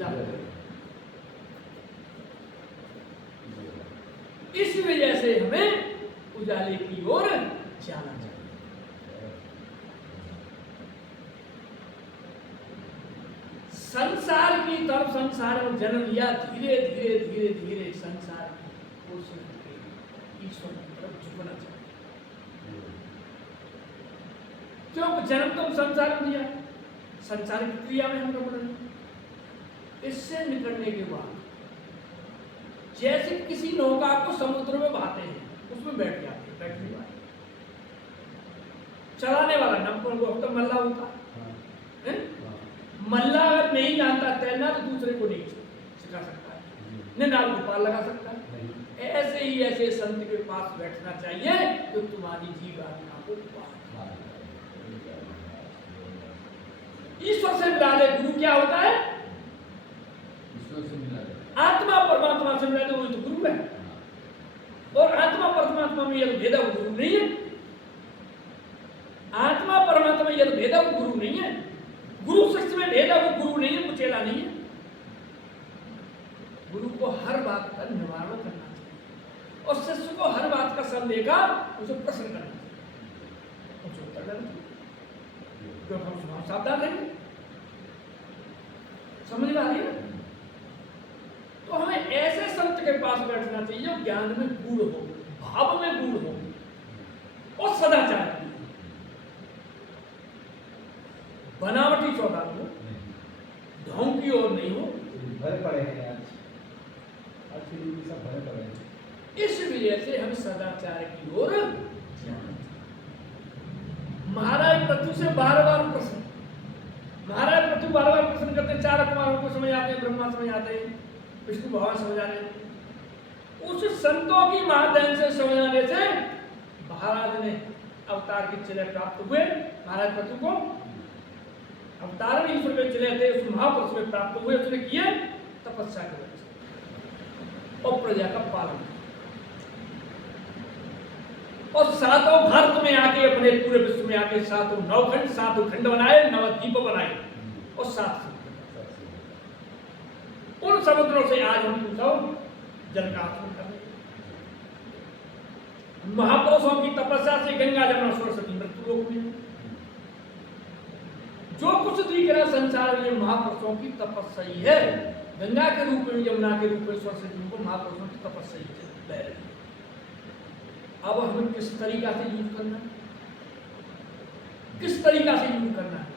उजाला। इस वजह से हमें उजाले की ओर जाना चाहिए। संसार की तरफ संसार में जन्म लिया, धीरे धीरे धीरे धीरे संसार की ओर से ईश्वर की तरफ झुकना चाहिए। क्यों? जन्म तो संसार में दिया, संसार की क्रिया में हम रमण रहे। इससे निकलने के बाद जैसे किसी नौका को समुद्र में बहाते हैं, उसमें बैठ जाते हैं, बैठने वाले चलाने वाला नंबर वो तो मल्ला होता है। मल्ला अगर नहीं जानता तैरना तो दूसरे को नहीं सिखा सकता है, न नाव को पार लगा सकता है। ऐसे ही ऐसे संत के पास बैठना चाहिए तो तुम्हारी जीवात्मा को पार। ईश्वर से मिला ले। गुरु क्या होता है? ईश्वर से मिला ले। आत्मा परमात्मा से मिला ले, वही तो गुरु है। और आत्मा परमात्मा में यदि भेदा वो गुरु नहीं है। आत्मा परमात्मा में यदि भेदा वो गुरु नहीं है। गुरु शिष्य में भेदा वो गुरु नहीं है, वो चेला नहीं है। गुरु को हर बात का निवारण करना चाहिए और शिष्य को हर बात का संदेह का उसे प्रश्न करना चाहिए, उसे उत्तर देना चाहिए। क्योंकि हम सावधान रहेंगे। समझ में आ रही है? तो हमें ऐसे संत के पास बैठना चाहिए जो ज्ञान में गूढ़ हो, भाव में गूढ़ हो और सदाचार की, बनावटी सौदागर हो, ढोंग की ओर नहीं हो। भरे पड़े हैं आज सब भरे पड़े हैं। इस वजह से हम सदाचार की ओर जाना। महाराज पृथु से बार बार प्रश्न, महाराज पृथु बार बार प्रश्न करते हैं। चार कुमारों को समझ आते हैं, ब्रह्मा समझ आते हैं, विष्णु भगवान समझ आ रहे हैं। उस संतों की महादयन से समझाने से महाराज ने अवतार के चिले प्राप्त हुए। महाराज पृथु को अवतार में ईश्वर के चिले थे, उस महापुरुष में प्राप्त हुए। उसने किए तपस्या के वजह से और प्रजा का पालन और सातों भारत में आके अपने पूरे विश्व में आके सातों नवखंड, सातों खंड बनाए, नवद्वीप बनाए और सात उन समुद्रों से आज हम जल का आचरण कर रहे हैं। महापुरुषों की तपस्या से गंगा जमुना सरस्वती मृत्यु लोक में जो कुछ दिख रहा संसार में महापुरुषों की तपस्या ही है। गंगा के रूप में, यमुना के रूप में, सरस्वती को महापुरुषों की तपस्या ही बह रही है। अब हमें किस तरीका से यूज करना है, किस तरीका से यूज करना है?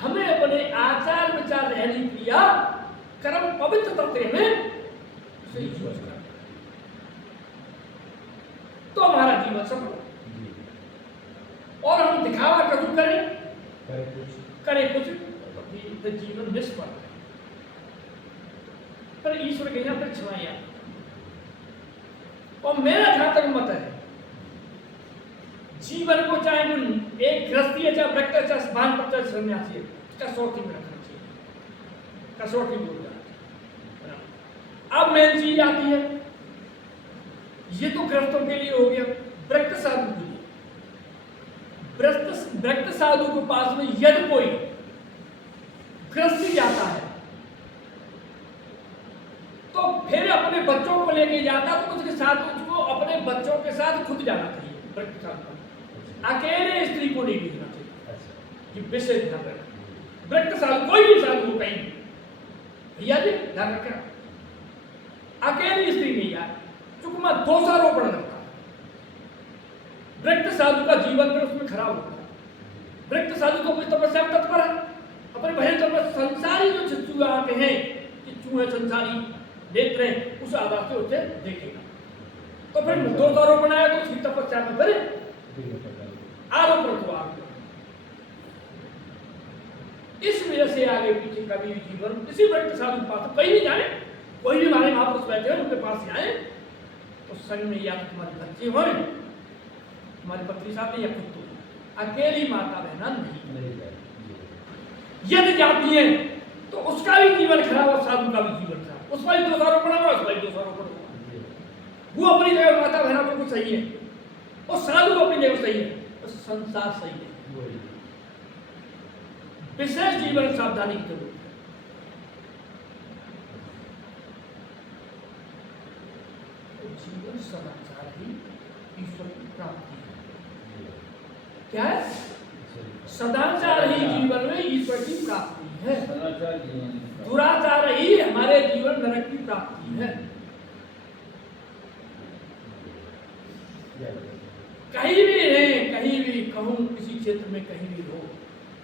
हमें अपने आचार विचार रहनी क्रिया कर्म पवित्र तत्व में उसे यूज करना है, तो हमारा जीवन सफल। और हम दिखावा कभी करें कुछ तो जीवन निष्फल। पर ईश्वर के यहाँ पर क्षमाया। और मेरा जहां तक मत है, जीवन को चाहे एक गृहस्थी है, चाहे व्यक्ति है, चाहे भानप्रस्थ, चाहे सन्यासी है, कसौटी में रखना चाहिए, कसौटी में होगा। अब मेन चीज आती है, ये तो गृहस्थों के लिए हो गया। व्यक्ति साधु के लिए, व्यक्ति साधु के पास में यदि कोई गृहस्थी जाता है तो फिर अपने बच्चों को लेके जाता तो उसके साथ उसको अपने बच्चों के साथ खुद जाना चाहिए। व्यक्ति साधु अकेले स्त्री को नहीं भेजना चाहिए, ये विशेष ध्यान रखना। व्यक्ति साधु कोई भी साधु हो कहीं, भैया जी ध्यान रखना, अकेली स्त्री नहीं यार, चूंकि मैं दोषारोपण करता। व्यक्ति साधु का जीवन में उसमें खराब होता है। व्यक्ति साधु को कोई तपस्या में तत्पर है, अपने भजन तत्पर। संसारी जो चूहे आते हैं, ये चूहे संसारी देख रहे हैं, उस आधार से उसे देखेगा। तो फिर दोषारोपण आया तो उसकी तपस्या में फिर आरोप तो आगे। इस वजह से आगे पीछे कभी भी जीवन किसी व्यक्ति साधु के पास कहीं नहीं जाए, कोई भी हमारे महापुरुष बैठे हैं उनके पास जाए तो संग में या तो तुम्हारे बच्चे हो, तुम्हारी पत्नी साथ या खुद तो अकेली माता बहना नहीं। यदि जाती है तो उसका भी जीवन खराब और साधु का भी जीवन खराब। उसका भी दोषारोपण होगा, उसका भी दोषारोपण होगा। वो अपनी जगह माता बहना बिल्कुल सही है और साधु अपनी जगह सही है, तो संसार सही है। विशेष जीवन सावधानी की जरूरत है। तो जीवन सदाचार ही ईश्वर की प्राप्ति है। क्या है? सदाचार ही जीवन में ईश्वर की प्राप्ति है। दुराचार ही हमारे जीवन नरक की प्राप्ति है। कहीं भी रहें, कहीं भी कहूं, किसी क्षेत्र में कहीं भी हो,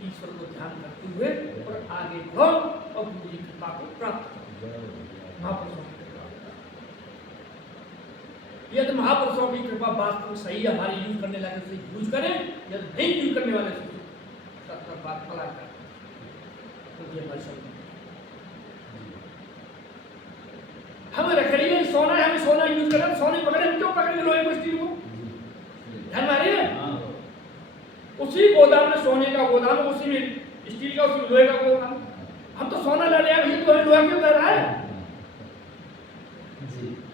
ईश्वर को ध्यान करते हुए और आगे बढ़ो और गुरु की कृपा को प्राप्त करो। महापुरुषों की कृपा, यदि महापुरुषों की कृपा वास्तव सही हमारी यूज करने लगे से यूज करें, यदि नहीं यूज करने वाले से बात फला कर तो ये हमारी शक्ति। हमें रखड़ी है, सोना है, हमें सोना यूज करें, सोने पकड़े, हम क्यों पकड़ेंगे लोहे को, स्टील को? ध्यान मारिए ना, उसी गोदाम में सोने का गोदाम, उसी में स्टील का, उसी में लोहे का गोदाम। हम तो सोना ले लिया, ये तो लोहा क्यों कर रहा है?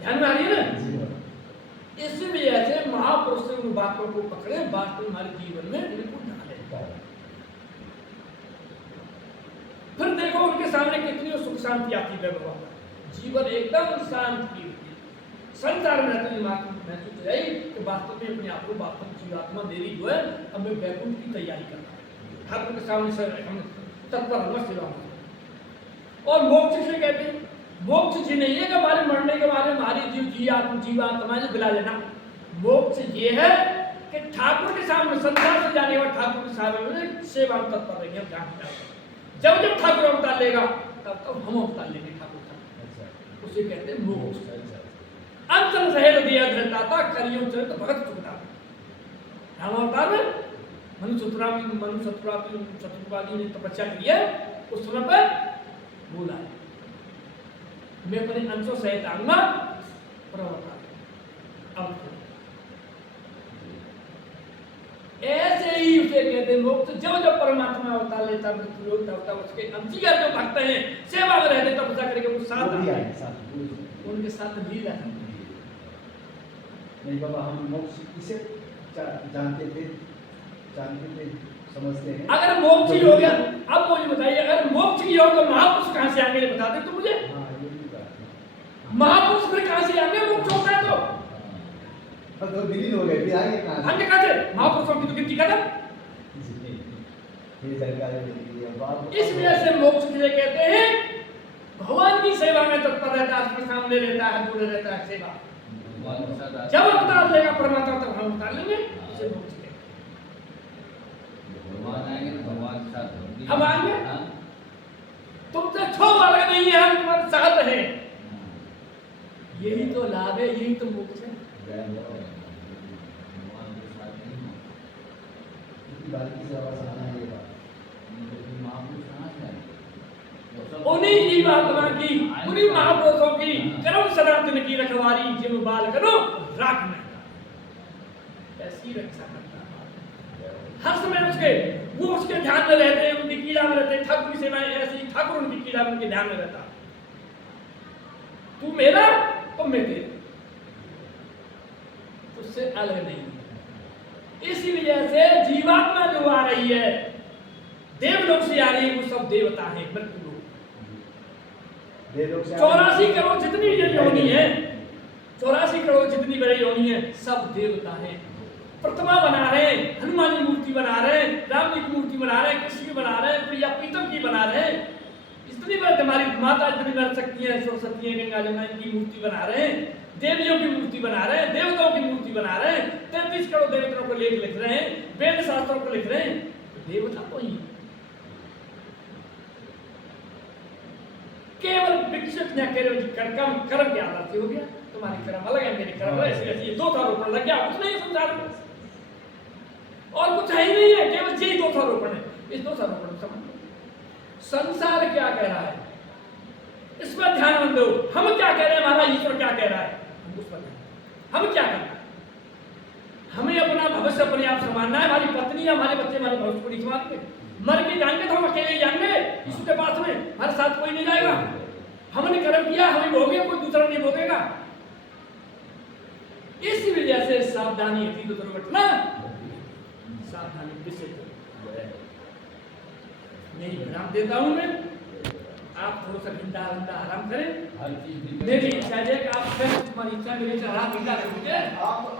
ध्यान में आ रही है ना? इसी वजह से महापुरुष से उन बातों को पकड़े, वास्तव हमारे जीवन में इनको डाले। फिर देखो उनके सामने कितनी सुख शांति आती है, भगवान जीवन एकदम शांति। संसार में रहते महसूस है कि वास्तव में अपने आप को वास्तव जीवात्मा मेरी जो है, अब मैं वैकुंठ की तैयारी कर रहा हूँ, ठाकुर के सामने सर हम तत्पर होगा सेवा में। और मोक्ष से कहते हैं, मोक्ष जी नहीं है कि हमारे मरने के बाद हमारी जीवात्मा से बिला लेना। मोक्ष ये है कि ठाकुर के सामने, संसार से जाने वाले ठाकुर के सामने सेवा में तत्पर रहेंगे हम जहाँ। जब जब ठाकुर अवतार लेगा तब तब हम अवतार लेंगे ठाकुर का, उसे कहते हैं मोक्ष। अंतर सहेत दिया धरता करियों से तो भगत चुकता। राम अवतार में मनु शत्रुवादी ने तपस्या की है, उस समय पर बोला है मैं अपने अंशों सहित आऊंगा और अवतार। अब ऐसे ही उसे कहते हैं मोक्ष। जब जब परमात्मा अवतार लेता मृत्यु होता, उसके अंशीकार जो भक्त हैं सेवा में रहते तपस्या करके वो साथ उनके साथ लीला करते। नहीं बाबा, हम मोक्ष किसे जानते थे, समझते हैं। अगर मोक्ष ही हो गया, अब मुझे बताइए, अगर मोक्ष ही हो तो महापुरुष कहाँ से आएंगे, बता दे तो मुझे। महापुरुष फिर कहाँ से आएंगे? मोक्ष होता है तो विलीन हो गए, फिर आएंगे कहाँ से? कहाँ से? महापुरुषों की तो गिनती खत्म। इस वजह से मोक्ष के लिए कहते हैं भगवान की सेवा में तत्पर रहता है, उसके सामने रहता है, दूर रहता है सेवा। जब अवतार लेगा परमात्मा तब हम अवतार लेंगे, उसे मोक्ष कहते हैं। भगवान आएंगे तो भगवान के साथ हम आएंगे, तुम तो छो अलग नहीं है, हम तुम्हारे साथ हैं। यही तो लाभ है, यही तो मोक्ष है। भगवान के साथ नहीं बाकी से आवाज आना है ये बात। महापुरुष कहाँ से आए? उन्हीं जीवात्मा की, उन्हीं महापुरुषों की कर्म सनातन की रखवारी जिम बाल करो राख में ऐसी रक्षा करता है। हर समय वो उसके ध्यान में रहते हैं, उनकी कीड़ा में रहते हैं। ठाकुर की सेवा ऐसी, ठाकुर उनकी कीड़ा में उनके ध्यान में रहता। तू मेरा तो मैं तेरा, उससे अलग नहीं। इसी वजह से जीवात्मा जो आ रही है देवलोक से आ रही है, वो सब देवता है, मृत्यु लोग। 84 करोड़ जितनी योनि है, 84 करोड़ जितनी बड़ी योनि है, सब देवता है। प्रतिमा बना रहे हैं, हनुमान जी मूर्ति बना रहे हैं, राम जी की मूर्ति बना रहे हैं, कृष्ण की बना रहे हैं, प्रिया प्रीतम की बना रहे हैं। इतनी बड़ी हमारी माता इतनी बड़ी शक्ति है, सरस्वती है, गंगा जमुना की मूर्ति बना रहे हैं, देवियों की मूर्ति बना रहे हैं, देवताओं की मूर्ति बना रहे हैं। 33 करोड़ देवताओं को लेख लिख रहे हैं, वेद शास्त्रों को लिख रहे हैं। देवता को ही केवल विकसित न करो कर्म कर्म के आधार से हो गया। तुम्हारे कर्म अलग है, मेरे कर्म ऐसे ऐसे, ये दोषारोपण लग गया। कुछ नहीं संसार में और कुछ है ही नहीं है, केवल यही दोषारोपण है। इस दोषारोपण समझ लो संसार क्या कह रहा है, इस पर ध्यान मत दो। हम क्या कह रहे हैं, हमारा ईश्वर क्या कह रहा है, हम उस पर ध्यान। हम क्या करना है, हमें अपना भविष्य अपने आप संभालना है। हमारी पत्नी या हमारे बच्चे हमारे भविष्य को नहीं संभालेंगे। मर के जाएंगे तो हम अकेले जाएंगे, ईश्वर के पास में हमारे साथ कोई नहीं जाएगा। हमने कर्म किया, हमें भोगे, कोई दूसरा नहीं भोगेगा। इसी वजह से सावधानी अति दुर्घटना, सावधानी विशेष। यही विराम देता हूँ मैं। आप थोड़ा सा घंटा आराम करें। हर चीज मेरी इच्छा है कि आप फिर तुम्हारी इच्छा मेरे से आराम मिलता रहे। आप